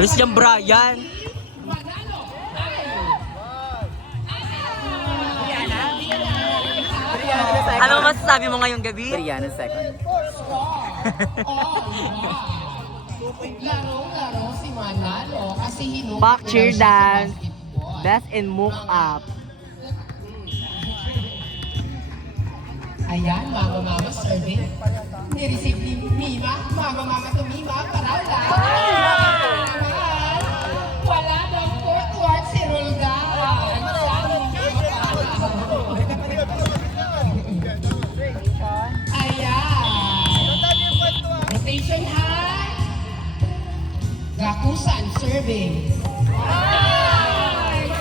Alis dyan, Brian. Ano masasabi mo ngayong gabi? Brianna second. Laro-laro si Manalo kasi hinukot Back nila cheer siya sa dance. basketball. Best in move up. Ayan, mama serving. Nireceive ni Mima. Mama to Mima. Paraula. Wala daw footwork si Roldan. Ayan. Rotation high. Gakusan serving.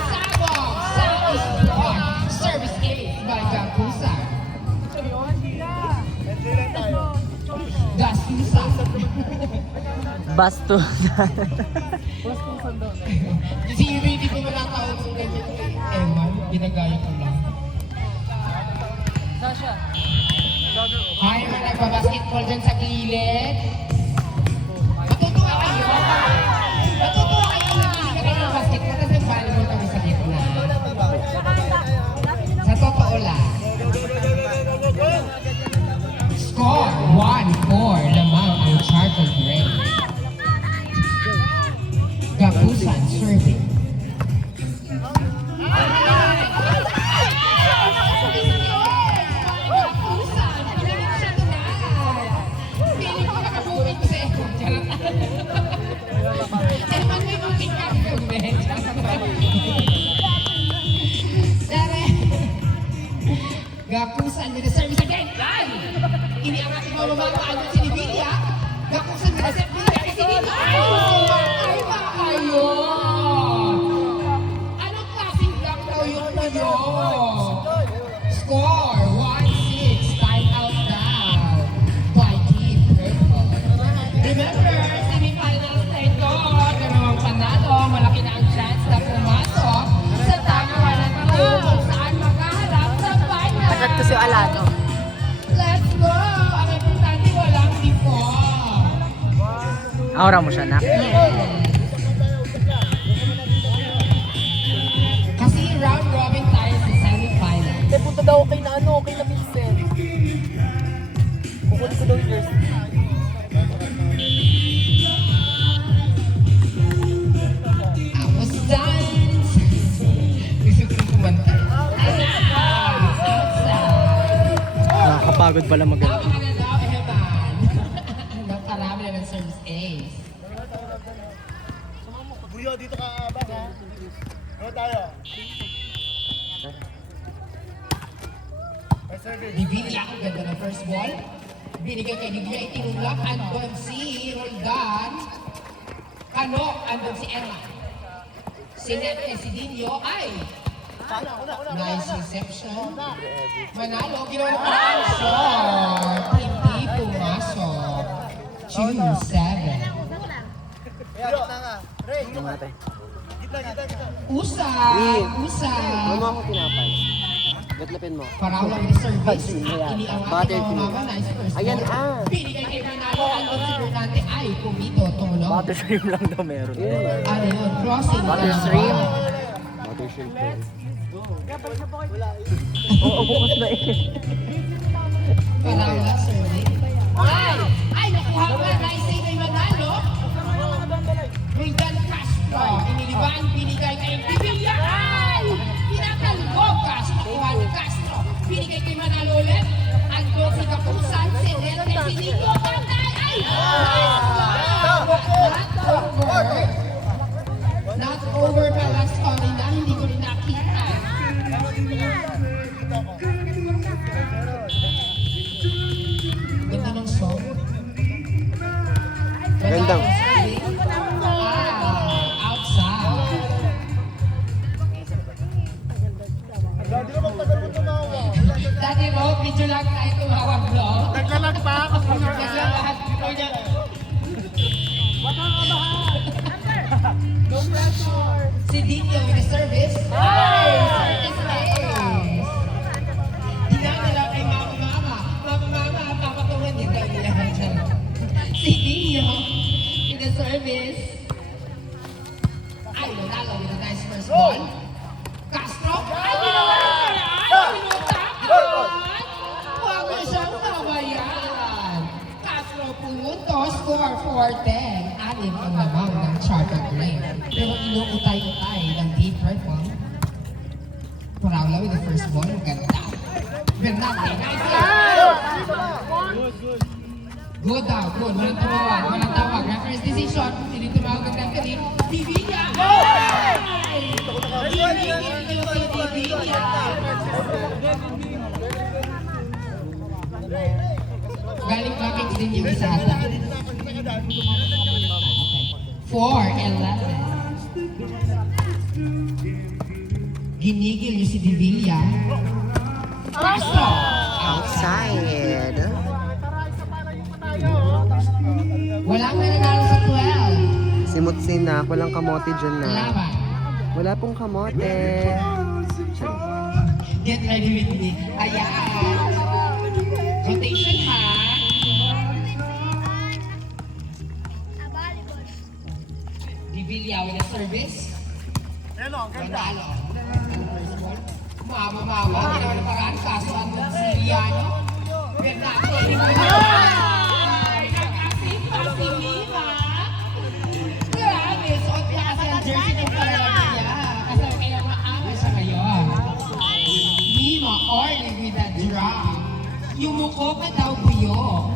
Sabong. Southeast block. Service ace by Gakusan. Gasusa. Basto. Si Rudy ko manatawag sa ganyan. Eman, ginagaya ko lang. Hay, mga nagbabasketball dyan sa gilid. Matutuwa kayo. Matutuwa kayo na hindi kayo ng basketball kasi volleyball kami sa gitna. Sa totoo lang. Score 1-4 lamang ang Charter Gray. Gapusan serving. Gapusan, pinalit siya tonight. Piling ko nakabukit ko sa Eman. Charot. Eman, may bukit ka ng medya. Dere. Gapusan with the service again. Ini ang ating mamamakaan ng sinibilya. Gapusan with the service again. Sinito. Ay, ba kayo? Anong klaseng block daw yun na yun? Score 1-6. Time out now by Team Purple. Remember, semifinals na ito. Dalawang panalo. Malaki na ang chance na pumasok sa tama ng kung saan makaharap sa final. Agad ko si Alano. Let's go! Ang importante walang default. Aura mo siya na. Kasi round robin tayo sa semifinal. Punta daw kay na ano, kay na Vincent. Kukunin ko daw yung jersey. I was dance. Gusto ko kumanta. Outside. Nakakapagod pala Daw maganda. ka na daw, Evan. Naparami na ng service ace. Buyo, dito ka abang ha. Ano tayo? May service. Divilia, ang ganda ng first ball. Binigay kay Divilia, itinulak. Andon si Roldan. Kano, andon si Emma. Sinet kay Sidinho ay nice reception. Manalo, ginawa na parang short. Hindi pumasok. 2-7. Buyo, gitna nga. Ray, Tingnan natin. gitna. Usay, usay. Ano ako tinapay? Gatlapin mo. Paraw lang yung service. Ayan. Ini ang Butter ating cream. mga nice first Ayan, ball. Binigay kay Manalo, andon si Bernante ay pumito, tumulo. Butter shrimp lang daw meron. Ano yun? Crossing. Butter shrimp. Butter shrimp. Oo, bukas na eh. Paraw lang service. Ay, nakuha ko na. Nice save kay Manalo. Roldan Castro. Iniliban, binigay kay Divilia. Ay! Pinakalbog Castro. Nakuha ni Castro. Binigay kay Manalo ulit. Andon si Kapusan. Sinet kay Sinito. Pantay. Ay! Not over pala. Sorry na. Hindi ko rin nakita. Ganda ng song. Gandang. Outside. Dati na magtagal mo tumawa. Dati mo, video lang tayo tumawag, no? Naglalag pa ako. Naglalag. Si Dino with the service. Ay! Service ace. Dinadala kay Mama. Mama, papatungan niya daw nila. Si Dino with the service. Ay, nanalo with a nice first ball. Castro, ay, ginawa! Ay, pinutakot! Huwag mo siyang nabayan. Castro punto, score 4-10. Anim ang lamang ng Charter Gray. Pero inuutay-utay ng Deep Purple. Paraula with the first ball. Ganda. Bernante, nice hit. Good daw, good. Walang tumawag, walang tawag. Reference decision. Hindi tumawag ng referee. Divilla! Ay! Ibigin niyo si Divilla. Galing bakit din yung isa ata. 4-11. Ginigil niyo si Divilla. Castro! Outside. Walang nananalo sa 12. Simut-sin na. Walang kamote dyan na. Laban. Wala pong kamote. Get ready with me. Ayan. Rotation ha. Divilla with a service. Manalo. Mama. Ginawa na paraan. Kaso ang Siciliano. Bernardo. Ay! Nakasita si Mima. Grabe. Suot niya kasi ang jersey ng Paralamia. Kasi kaya maaga siya ngayon. Mima, Orly with a drop. Yumuko ka daw buyo.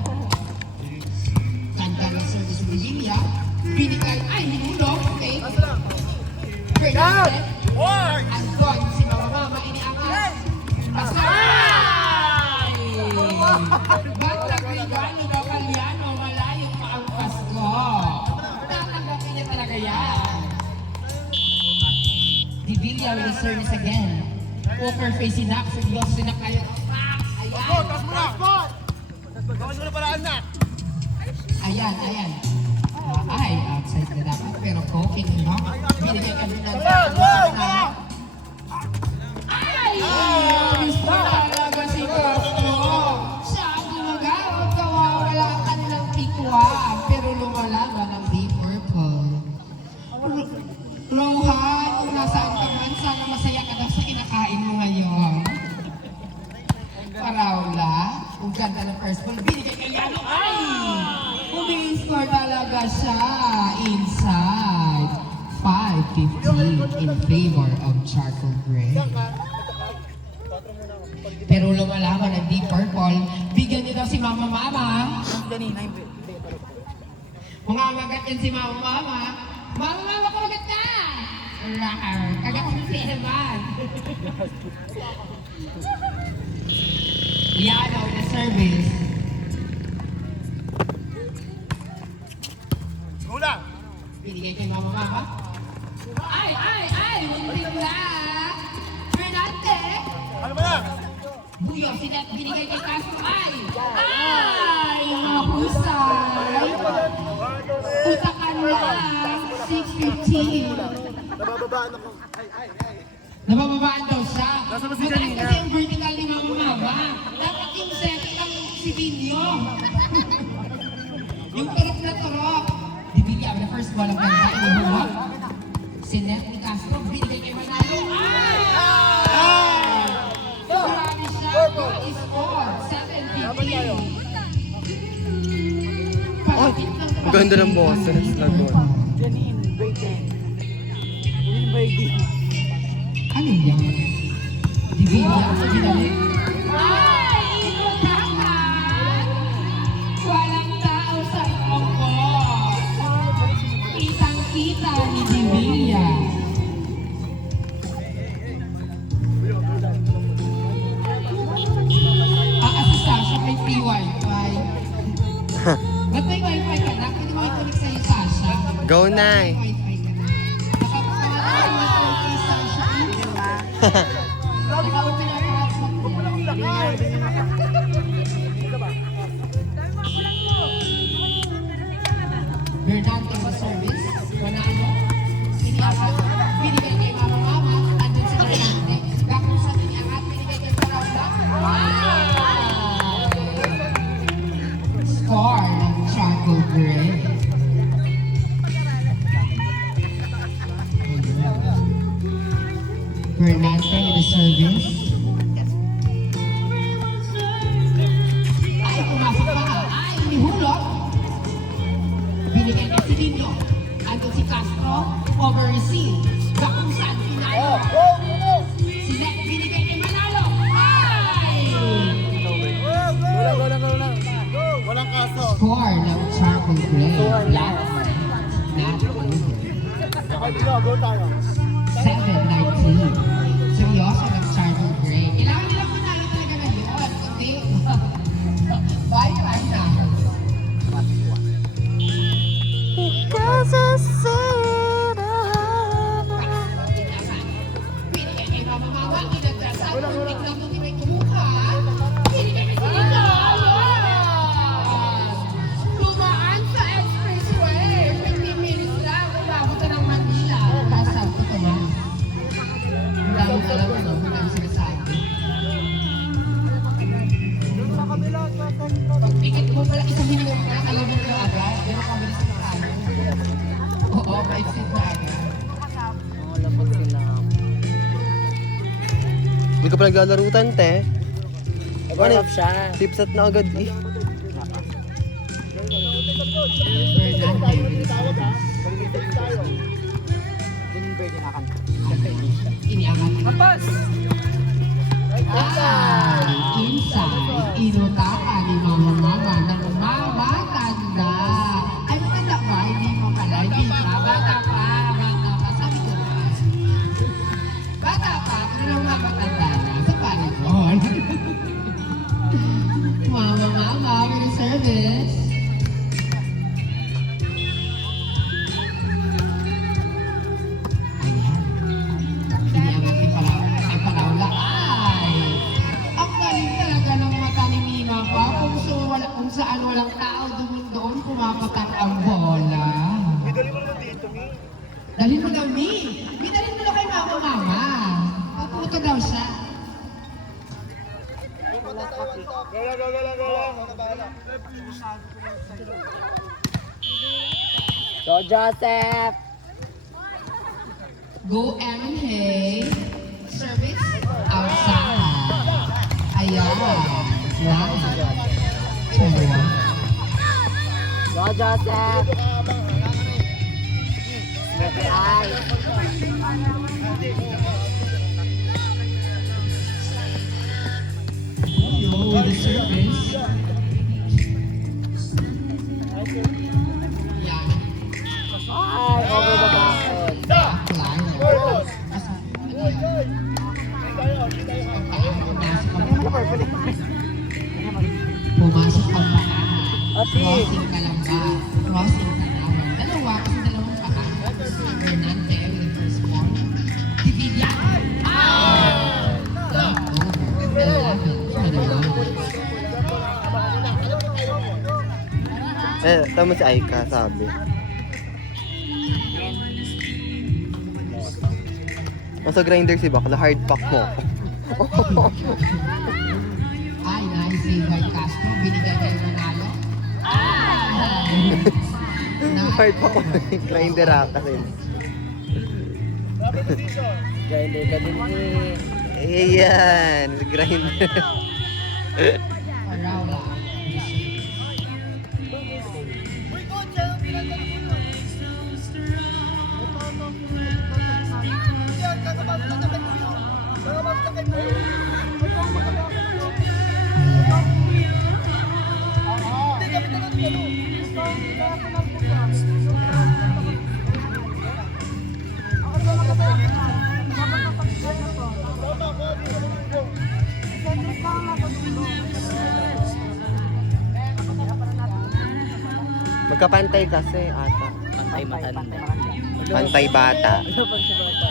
Ganda ng service ni Divilla. Binigay, ay, hinulog. Okay. Bernardo. Andon, si Mama iniangat. Asay! Banda Grigano, Bacaliano, malayo pa ang Pasko. Tatanggapin niya talaga yan. Divilla with a service again. Poker face sinak, seryoso na kayo. Ayan. Ayan. Ay, outside na dapat, pero cooking mo. Binigay ka din ng ay! Gusto talaga si Castro. Siya ang lumagawag, kawawala ang kanilang tikwa. Pero lumalaban ang Deep Purple. Rohan, kung nasaan ka man, sana masaya ka daw sa kinakain mo ngayon. Paraula, ang ganda ng first ball, binigay kay Yano. Ay! Umi-score talaga siya inside. 5-15 in favor of Charcoal Gray. Pero lumalaban ang Deep Purple. Bigyan niyo daw si Mama. Mga magat yan si Mama. Mama, kumagat ka! Rar, kagat mo si Evan. Liano with the service. Binigay kay Mama. Ay! Munting na! Bernante! Buyo, binigay kay Castro. Ay! Mahusay! Utakan lang! 6-15. Nabababaan daw siya. Mataas kasi yung vertical ni Mama. Dapat yung second ang si Vinyo. Yung turok na turok. Divilla, the first ball of ganda. Inuhuwag. Sinet ni Castro, binigay kay Manalo. Ay! Grabe siya. Goal score. 7-15. Palapit lang naman. Ganda ng boses. Janine, Brayden. Brady. Ano yan? Divilla, ginalik. Ay! Inutakan! Walang tao sa ongko. Kitang-kita ni Divilla. Aasista siya may free wifi. Ba't may wifi ka na? Pwede mo i-connect sa'yo, Sasha. Go na. May wifi ka na. Nakapagpapalala mo kay Sasha. Nakapagpapalala Bernante sa service. Manalo. Iniapat. Binigay kay Mama. Andun si Bernante. Bakit sa iniangat. Binigay kay Paraula. Score ng Charcoal Gray. Bernante with the service. Ay, pumasok pa. Ay, inihulog. Binigay ni Sidinho. Andun si Castro, over-receive. Bakusan, Pinalo. Si Net binigay ni Manalo. Ay! Walang kaso. Score ng Charcoal Gray. Black. Not over. Go tayo. 7-19. Seryoso ng Charcoal Gray. Kailangan nilang manalo talaga ngayon. Kundi, bye-bye na. Because I said Binigay kay Mama Mama, inagdasal, muntik na ito may kumuha. Binigay kay Silino. Dumaan sa expressway. 15 minutes lang, umabot na ng Manila. Kasal ko ito na. Ang dami alam mo, ang dami sinasabi. Pag pikit mo pala, isang minute mo pala, alam mo pala agad. Pero pabilis na tayo. Oo, ma-exit na agad. Hindi ka pa naglalarutan, te. Nag-warm siya. Tipsat na agad eh. Bernante with the service. Green bird na kanta. Iniangat. Kapas! Inside, inutapan ni Mama Mama ng Mama Tanda. Ay, maganda ba? Hindi mo pala. Hindi pa. Bata pa. Sabi ko ba? Bata pa. Pero nang Mama Tanda na. Sa panahon. Mama Mama with the service. Iniangat ni Palawla. Ay! Ang galing talaga ng mata ni Mima pa. Kung saan walang tao, doon pumapatak ang bola. Dali mo naman dito, Mi. Dali mo daw, Mi. Mi, dali mo daw kay Mama Mama. Paputo daw siya. Gala. Go, Joseph! Go, Aaron Hay. Service. Outside. Ayan. Wow. Chalawa. Go, Joseph! Ay! Go with the service. Yan. Ay! Over the basket! Flyer. Pumasok ang paa. Crossing ka lang ba? Crossing ka lang. Dalawa, kasi dalawang paa. Bernante with the first ball. Divilla. Love over. 11 for the round. Tama si Aika, sabi. Nasa grinder si Bakla, hard pack mo. Ay, nice save by Castro. Binigay kay Manalo. Hard pack mo. Grinder kasi. Grinder ka din eh. Ayan, grinder. Paraula. Magkapantay kasi ata. Pantay matanda. Pantay bata. Ano pag sa bata?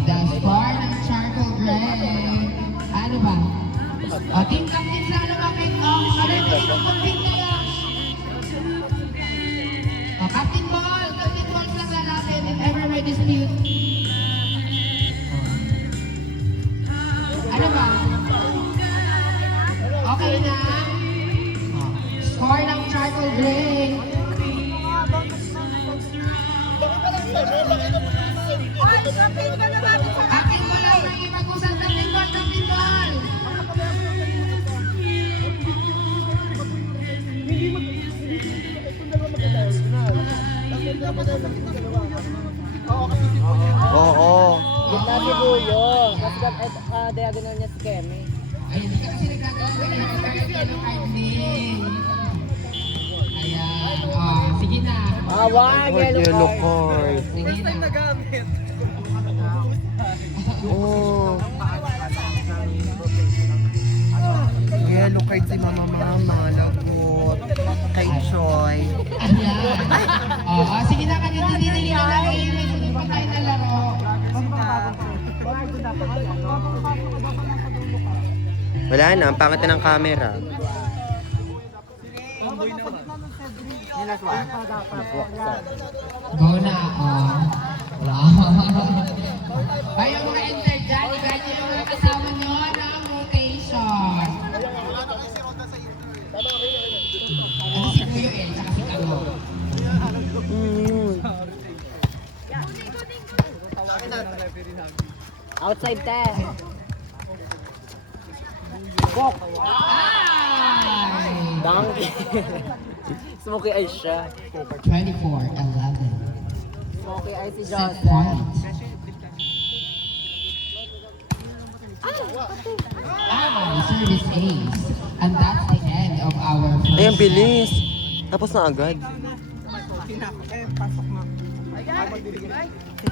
The score ng Charcoal Gray. Ano ba? Team captain sa ano bakit? Ano yung captain kaya? Captain balls lang lalapit if ever may dispute. Ano ba? Okay na? Score ng Charcoal Gray. Captain makikipag-usap ng pindol, ng pindol. Oo. Gitna si Buyo. Mas diagonal niya si Kemi. Ay, hindi ka kasi nagkakaroon ng yellow card din. Ayan. Sige na. Wag, yellow Yellow card. card. Sige na. Oh. Yellow card si Mama, lagot. Kay Joy. Ayan. Sige na, kanina-dili na lang. May pa tayo na laro. Wala na, ang pangit na ng camera. Go na. Ay, yung mga enter dyan, i-guide nyo mga kasama nyo ng rotation. Ano si Kuya El, tsaka si Kalo. Outside 10. Ay! Donkey. Smoky eyes siya. 24-11. Smoky eyes si Set Joseph. point. Service ace. And that's the end of our first Ay, ang bilis. Tapos na agad.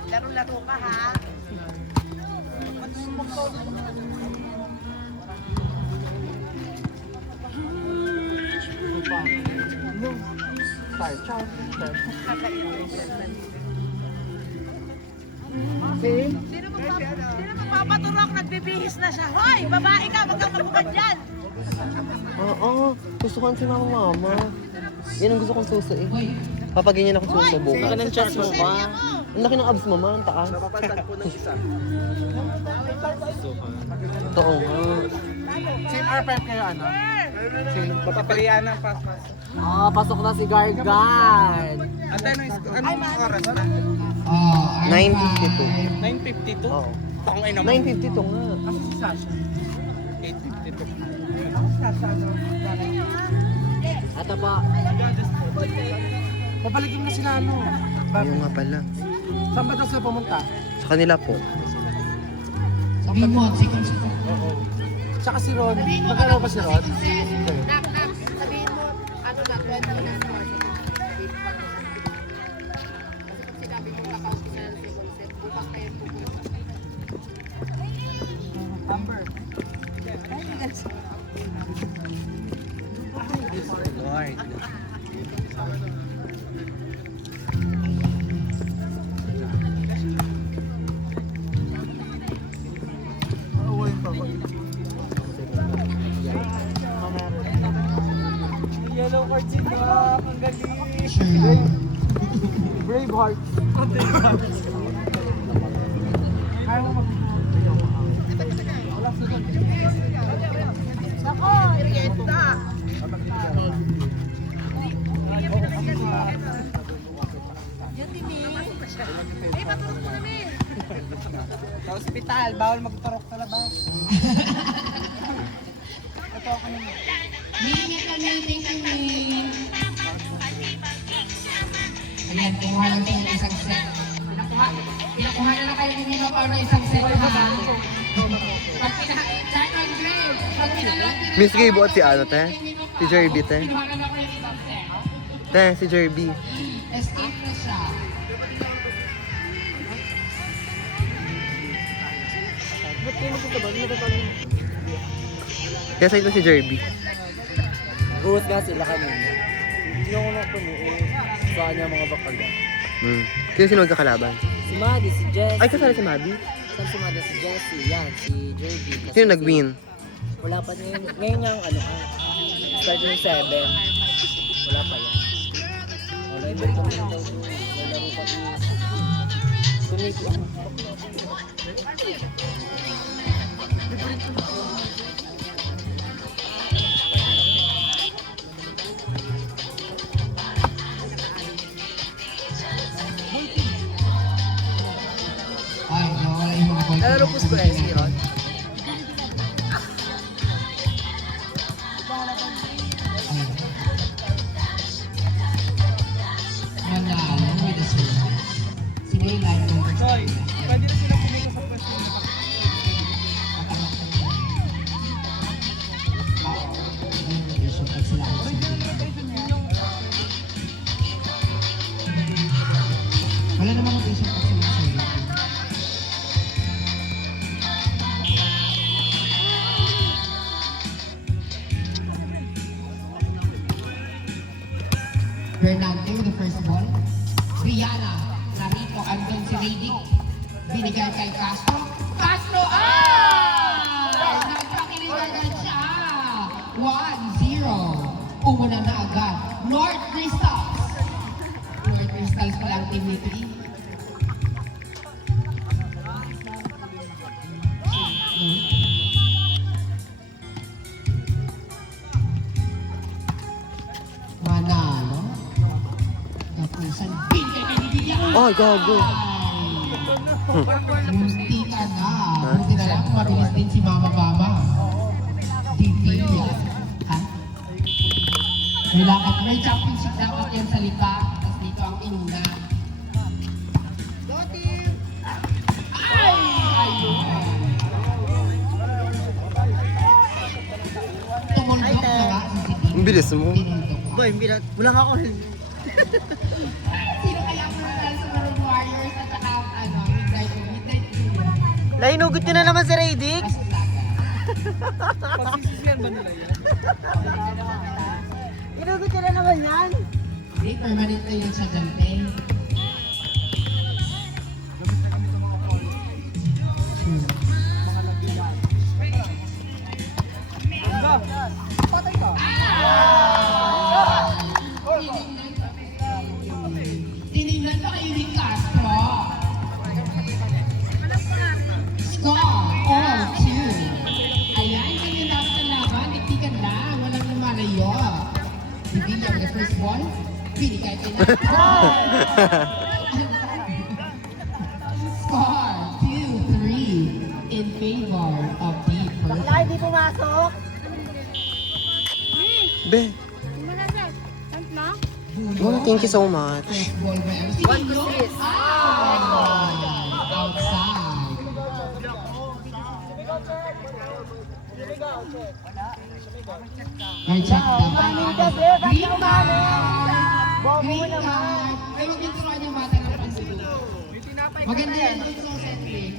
Laro-laro ka ha. Sino magpapaturok? Nagbibihis na siya. Hoy, babae ka, wag kang mabukad dyan. Oo, gusto ko si Mama. Yan ang gusto kong susuin. Uy, Papaganyan ako suso Laki bukas. ng chest mo ba? Ang laki ng abs mo, ma. Ang taas. Totoo nga. Same RPM kayo, ano? Papapariyan ng paspas. Pasok na si Gargan. Anong oras na? 9:52. 9:52? Oo. Takong ay 9:52 nga. Kasi si Sasha. 8:52. Ito pa. Pabalikin mo sila, ano? Ayun nga pala. Saan ba daw sila pumunta? Sa kanila po. sabihin mo, second score. Tsaka si Ron. Magkano ba si Ron? Sabihin mo, ano lang, 20 minutes more. Kasi pag sinabi mo kakausin na lang si Concept, bukas kayo pupunta. Amber. Lord. Yellow card si Doc. Ang galing. Sure. Braveheart. Kaya mo Ako, merienda. Yan din eh. Eh, patulog mo namin. Sa ospital, bawal magturok sa labas. Ito ako naman. Meeting kami, thank you, May. Ayan, kumuha lang tayo ng isang set. Pinakuha na kayo ni Nino Pao ng isang set, ha? Pag Jack and Gray, pag pinalagyan Miss Gabo at si ano, te? Si Jerby, te? Kinuha na kayo ng isang set. Te, si Jerby. Escape na siya. Kaya sa ito si Jerby. Buhos nga sila kanina. Hindi ako napunuin. Sa kanya mga bakala. Sino sino magkakalaban? Si Maddie, si Jessie. Ay, kasali si Maddie? Saan si Maddie? Si Jessie. Yan, si Jerby. Kasi Sino nag-win? Wala pa ngayon. Ngayon yung ano start yung 7. Wala pa yan. Wala yung balik kami daw. Wala rin pa rin. Tumito. Ay, nawala yung mga boyfriend. Nalaro po ko eh, si Ron. Wala naman ang patient pag sinasabi. Bernante with the first ball. Rihanna, narito, andun si Radic. Binigay kay Castro. Castro, nagpakiligagan siya. 1-0. Umuna na agad. North Crystals. North Crystals pa lang team ni Tri. Manalo. Kapusan. Binigay kay Bibigyan. Ay, gago. Munti ka na. Buti na lang mabilis din si Mama Mama. Divya. Ha? May championship dapat yan sa lipa. Tapos dito ang inuna. Ay! Tumundok na nga si Siti. Ang bilis mo. Tinundok ka. Boy, wala nga ako. Sino kaya mananalo sa Maroon Warriors at saka Midnight Blue? Lainugot nyo na naman si Radic. Pasisisiyan ba nila yan? Inugot nyo na naman yan. Hindi, permanent na yun sa Dante. Tinignan pa kayo ni Castro. Score, all two. Ayan, ganyan dapat ang laban. Iktikan lang, walang lumalayo. Bibigyan ng first ball. Binigay kay Nato. Score, 2-3 in favor of the Purple. Wala, hindi pumasok. Be. Oh, thank you so much. First ball by ang Sinilo. Outside. May check na ba? Green card! Green card! Ay, huwag yung turuan yung bata ng pansulo. Maganda yan doon sa setting.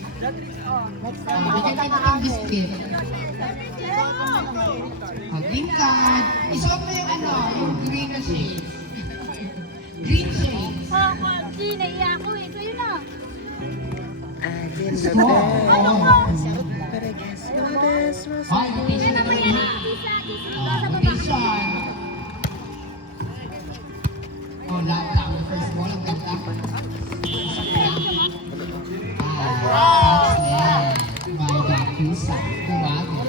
Bigyan tayo ng biscuit. Green card. Isuot mo yung yung green na shades. Green shades. Hindi, naiya ako eh. Kayo na. Score. Ano ko? Ay, rotation na naman na. Rotation. Oh, lahat lang. First ball, ang ganda. That's it. By Gakusa. Kumago.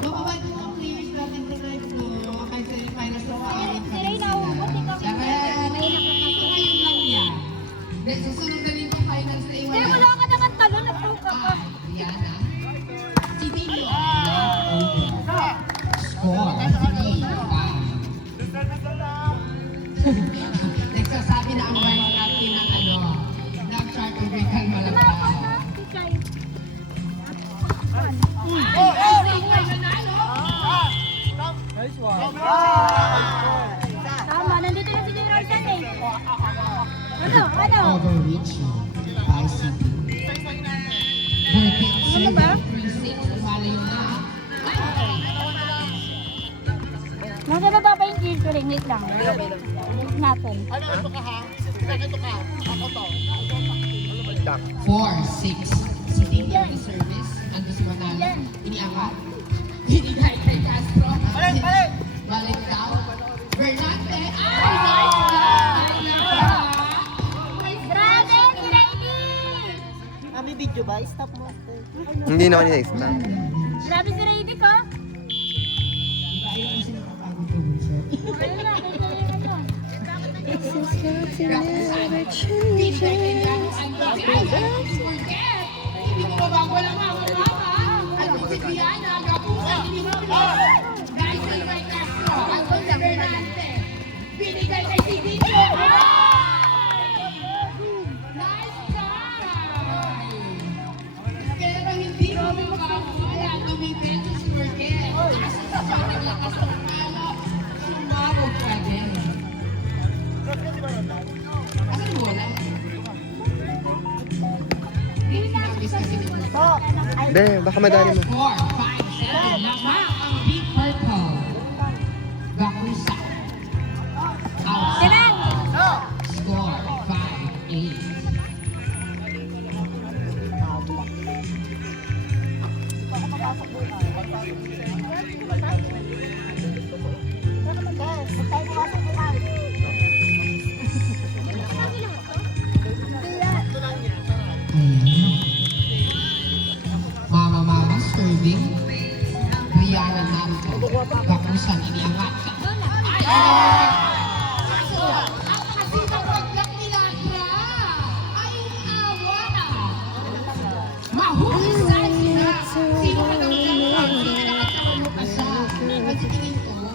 Mababay ko ang players natin tonight, no? Kaya semifinals na maalit pa rin sila. Ito ngayon lang yan. Then, susunod na rin yung finals na iwan. Eh, wala ka naman talo. Nagtuka ka. Rihanna. Si Dino. Score. 3-5. Nagsasabi na ang vice captain ng nag-chart over Kalmalabas. Nice one. Tama, nandito na si General San eh. Ano? Overreach by City. Perfect serve. 3-6. Malayo na. Nasa baba pa yung kill ko rin. Wait lang. Wait natin. 4-6. Si Dino the service. Ando si Manalo. Iniangat. Binigay kay Castro. Balik daw. Bernante. Ay, nice one! Grabe, si Lady! Kami video ba? Stop mo. Hindi naman nila stop. Grabe si Lady ko. Ayun na, Hindi ko mabago lang ako, mama. Ano si Rihanna, Gapusa, hindi mo Nice one by Castro. Ano si Bernante. Binigay kay si Dino. Nice try! Kaya naman hindi mo wala tumipid sa Spurget. Kasi sa sobrang lakas ng palo, sumabog pa din. Asan mo wala? Be, baka madali mo. Score 5-7. Lamang ang Big Purple. Gakusa. Outside. Score 5-8. Mama serving. Rihanna Naruto. Gakusan iniangat. Mahusay sila. Sino ka nang lang? Sino ka nang asa? Kasi tingin ko,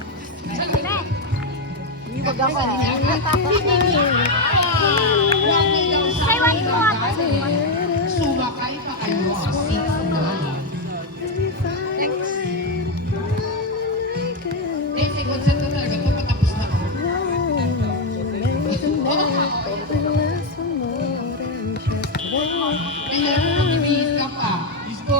sumakay pa kayo sa 6 na. 10 seconds na talaga ito, patapos na ako. Kaya kung mag-ibihis ka pa, gusto.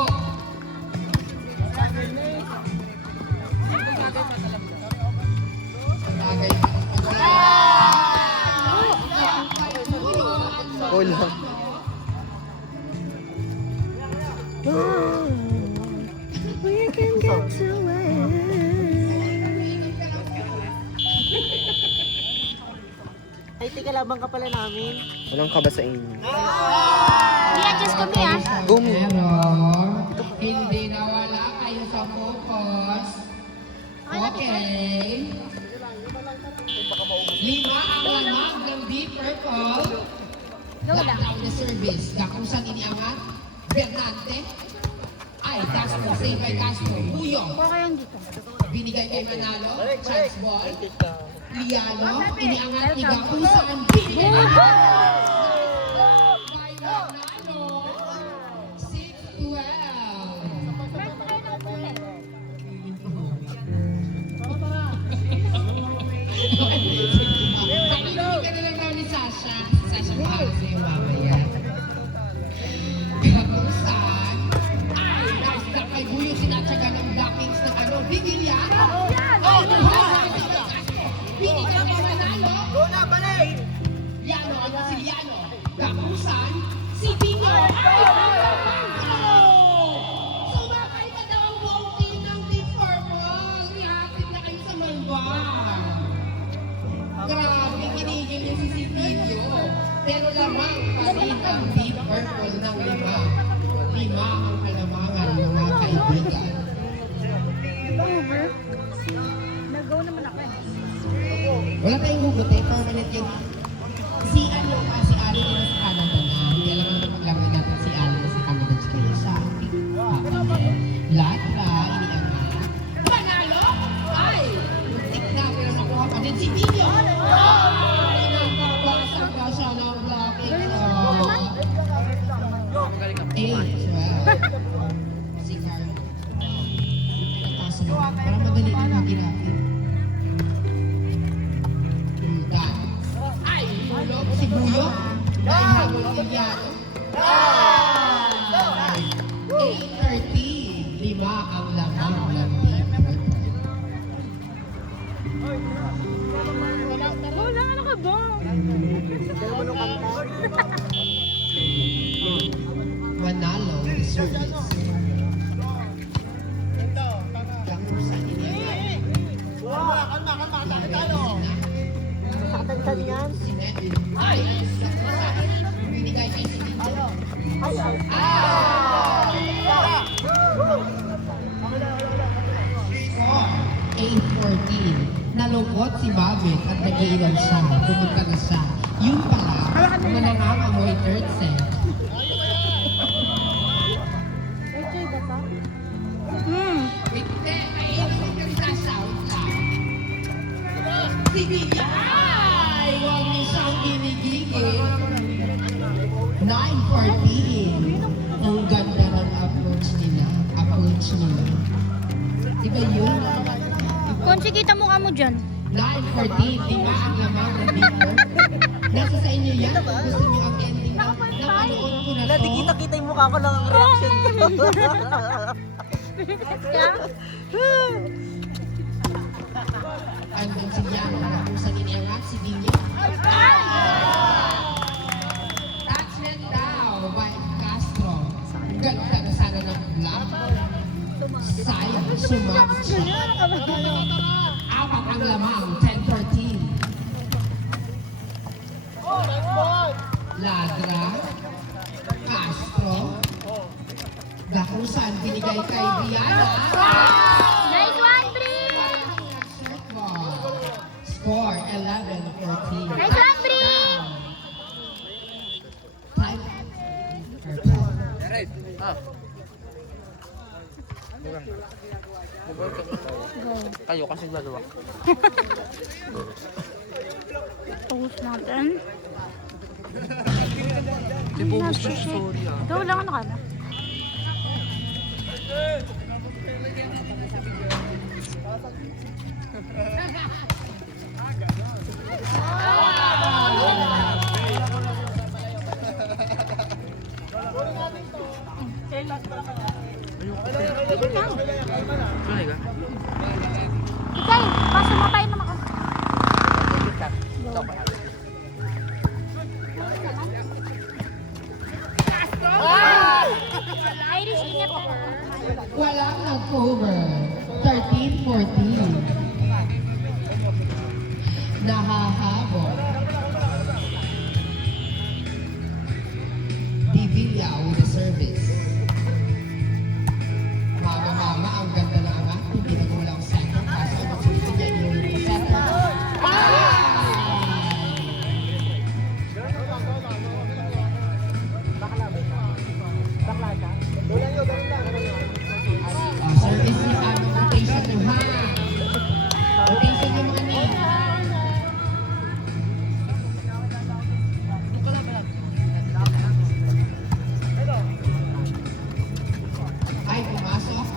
Bagay pa. Wala. Ay, tika labang ka pala namin. Walang kaba sa inyo. I-adjust ko niya. Gumi. Pero, hindi nawala kayo sa focus. Okay. 5 ang lamang ng Deep Purple. Lockdown the service. Gakusang iniangat. Bernante. Ay, Castro. Save by Castro. Puyo. Binigay kay Manalo. Chance ball. Liano. Iniangat ni Gakusang. Binigay kay Manalo. 6-12. Nakikinig ka na lang raw ni Sasha. Sasha, mahal sa'yo mamaya. Gakusan. Ay, last na kay Buyo sinatsaga ng blockings ng ano. Bigilyan. Oh, binigyan kay Manalo. Liano, ano si Liano? Gakusan. Si Bingo. Sumakay pa daw ang buong team ng Team Purple. Ihatid na kayo sa Malbar. Grabe, kinigil yung si Silvio. Pero lamang pa rin ang Deep Purple ng 5. 5 ang kalamangan, mga kaibigan. Nag-go naman ako eh. Wala tayong hugot eh, permanent yun. Si ano pa, si Ari na sa Canada na. Hindi alam naman paglangay natin si Ari na sa Canada kayo sa lahat na iniangat. Manalo? Ay! Tik na, pero nakuha pa din si Tino. Ay! Napapasag ka siya ng blocking. 8-12. Si Carl. Pinatasan mo. Parang madali na naginapin. Huldan. Ay! Hulog si Buyo. Ay, habol si Liano. 8-13. 5 ang lamang ng Deep Purple. Wala, ano ka ba? Manalo service. Gakusan iniangat. Sakatan yan. Si Nedvin. Ay! Binigay kay si Tito. Score 8-14. Nalungkot si Babet at nag-iinom siya. Pumunta na siya. Yun pala, manangangamoy third set. Wait, naiisip ka sa sound lang. Sige, ay! Huwag niyo siyang ginigigil. 9-14. Ang ganda ng approach nila. Diba yun? Konsi, kita mukha mo dyan. 9-14. 5 ang lamang ng dito. Nasa sa inyo yan. Kung gusto niyo ang ending na napanood ko na Wala, di kita-kita yung mukha ko lang ang reaction ko. Andun si Diana, nakapusan ni Ewan, si Dinyo. Touchdown daw by Castro. Ganda na sana ng block. Sayang, sumabot siya. Apat ang lamang, 10-14. Ladra, Castro, Dakusan, binigay kay Diana. Nice one, Bri! Short ball. Score, 11-14. Nice one, Bri! Time. Kayo kasi dalawa. Pause natin. Di bubos ko siya, sorry ah. Ikaw lang, ano ka na? Sorry ka? Ikay, paso mapay naman ka. Irish, ingat ka. Walang nag-cover. 13-14. Nahahabol. Divilla with the service. Mama, ang ganda na nga. Hindi na kulang second. Kaso ang magsusunod niya, inulit ko center. Service ni rotation nyo ha. Rotation nyo mga ni. Ay, pumasok.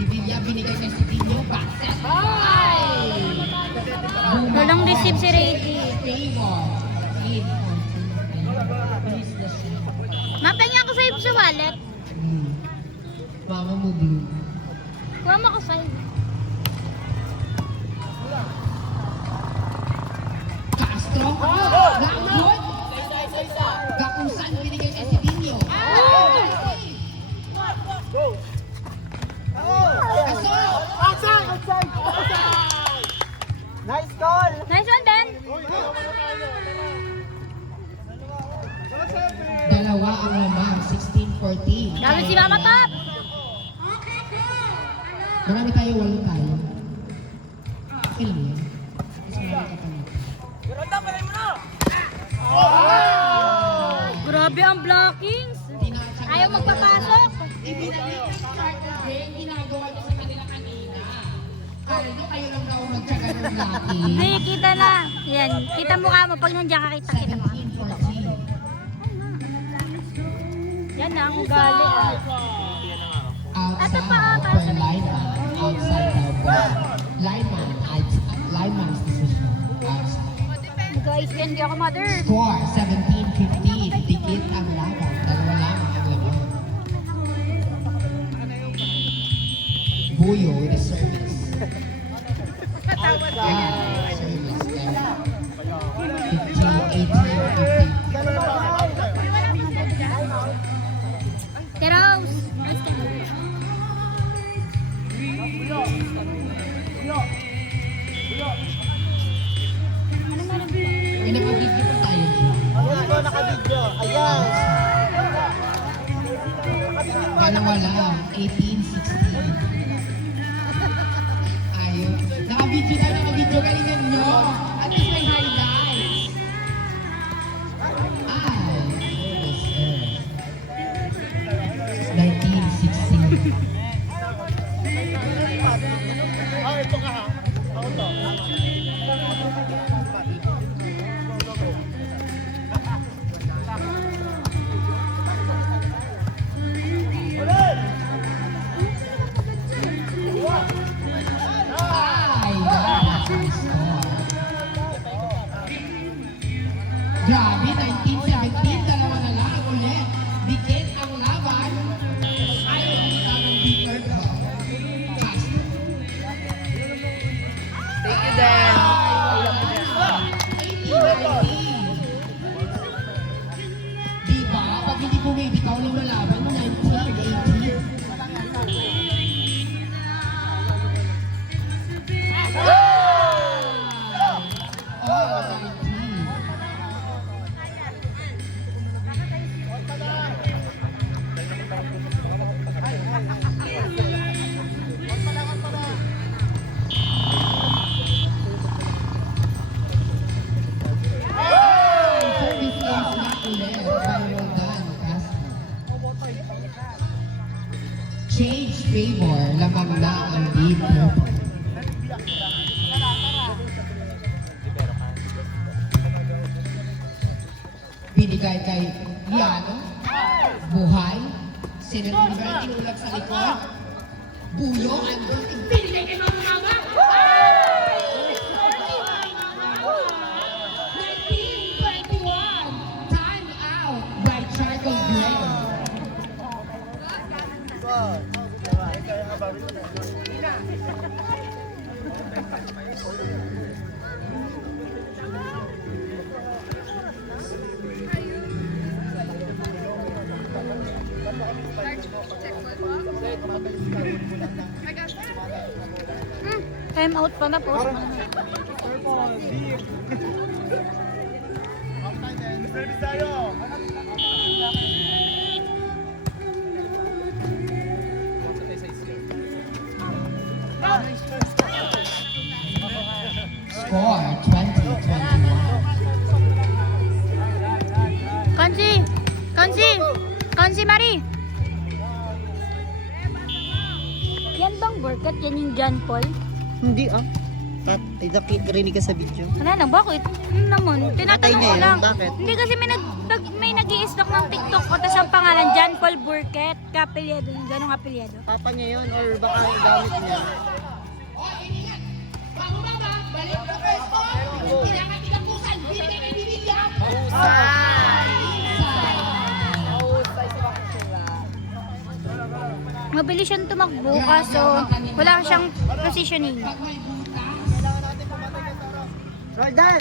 Divilla binigay kay Sidinho. Backset. Ay! Walang receive si Ready. Favor. Lead. Bilis na siya. Mapengya ko sa'yo sa wallet. Mama mo blue. Kuha mo ko sa'yo. Castro. Lakot. Gakusan binigay kay Sidinho. Nice call! Nice one, Ben. Dalawa ang lamang. 16-14. Grabe si Mama Top. Marami tayo, walo tayo. Okay lang yan. Mas marami ka pa. Grabe ang blockings. Ayaw magpapasok. Ibinalik ang partner din, ginagawa niyo sa kanila kanina. Kaya nyo kayo lang daw magtsaga ng laki. Hindi, kita na. Yan, kita mukha mo. Pag nandiyan ka, kita mo. 17-14. Yan na, ang ugali. Outside Ito pa, per lineman. Outside daw po. Lineman's decision. Outside. Guys, hindi ako mother. Score, 17-15. Dikit ang laban. Dalawa lamang ang laban. Buyo with the service. Service. 15-18-15. Teros. May nakabidyo pa tayo dyan. Ako nakabidyo. Ayan! Dalawa lang. 18-16. Ayun. Nakabidyo tayo, nakabidyo. Galingan nyo. At least may highlights. Ay. 19-16. Ito ka ha. Ako to. Ay, that's my score. favor, lamang na ang deep purple. Binigay kay Liano, Buhay, Senator Oliver, tinulak sa likod, Buyo, andun, binigay kay Mama Mama! 1921, time out by Charcoal Gray. Time out pa na, post mo na. Score 20-21. Kansi, Marie! Yan bang burkat? Yan yung John Paul? Hindi ah. Rinig ka sa video. Wala lang, bakit? Yun naman, tinatanong niya ko yun, lang. bakit? Hindi kasi may nag-i-stock ng TikTok ko, tapos ang pangalan, John Paul Burkett, kapilyado, yung ganong kapilyado. Papa niya yun or baka yung gamit niya. Mama Mama, balik na pwesto! Kailangan tinapusan, binigay kay Bibilia! Mabilis siyang tumakbo, kaso wala siyang positioning. Pag may butas, Roldan!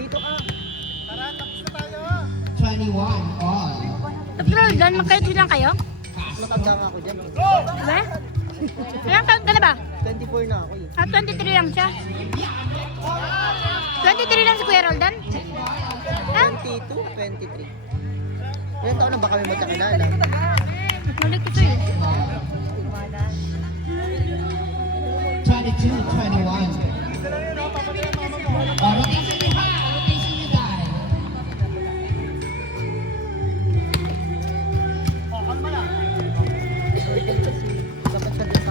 Dito ka! 21 all. Pero Dan, magkalit lang kayo? Matanda nga ako dyan. Diba? Ilang taon ka na ba? 24 na ako eh. 23 lang siya. 23 lang si Kuya Roldan? Ha? 22, 23. Ilan taon na ba kami magkakilala? Malik ito eh. 22, 21. Rotation nyo ha! Rotation nyo dahil. Dapat siya din sa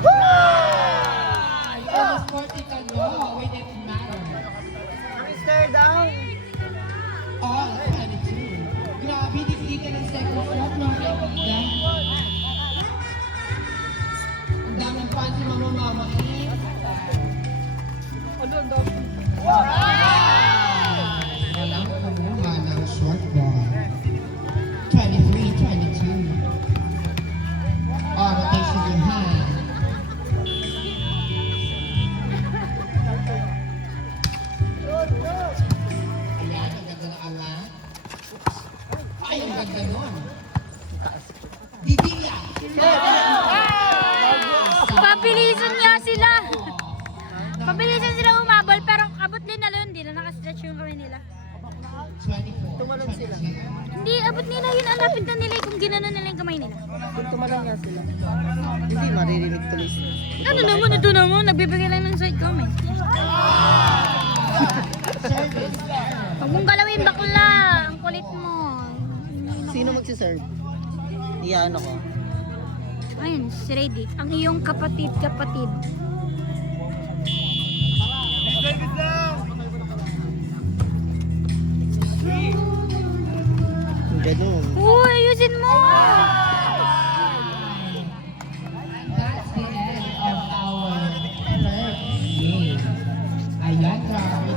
Almost 40 ka no, when it matters. stare down! All 22. Grabe, di ka ng second shot, mga kaibigan. Ang daming fans si Mama Mama eh. Walang kumuha ng short ball. 23-22. Rotation yung hand. Ayan, ang ganda ng alat. Ay, ang ganda nun. Bibilia! Pabilisan niya sila. Pabilisan sila umabol, pero abot din na yun. Hindi na nakastretch yung kamay nila. 24. Tumalon sila. Hindi, abot nila yun. Alapit na nila kung ginanon nila yung kamay nila. Kung tumalon nga sila. Hindi maririnig tuloy sila. Ano naman, ito naman. Nagbibigay lang ng side comment. Huwag mong galawin, bakla. Ang kulit mo. Sino magsiserve? Iyan ako. Ayun, si Reddy. Ang iyong kapatid. Ganun. Uy, ayusin mo! That's the end of our third game. Ayan, grabe.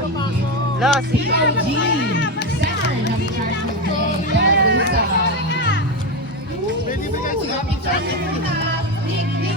Last! POG, center ng Charcoal Gray. Karusa. Happy Charcoal Gray.